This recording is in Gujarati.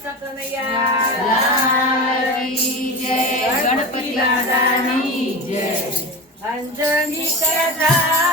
કનૈયા ગણપતિ દાદાની જય. અંજની કરતા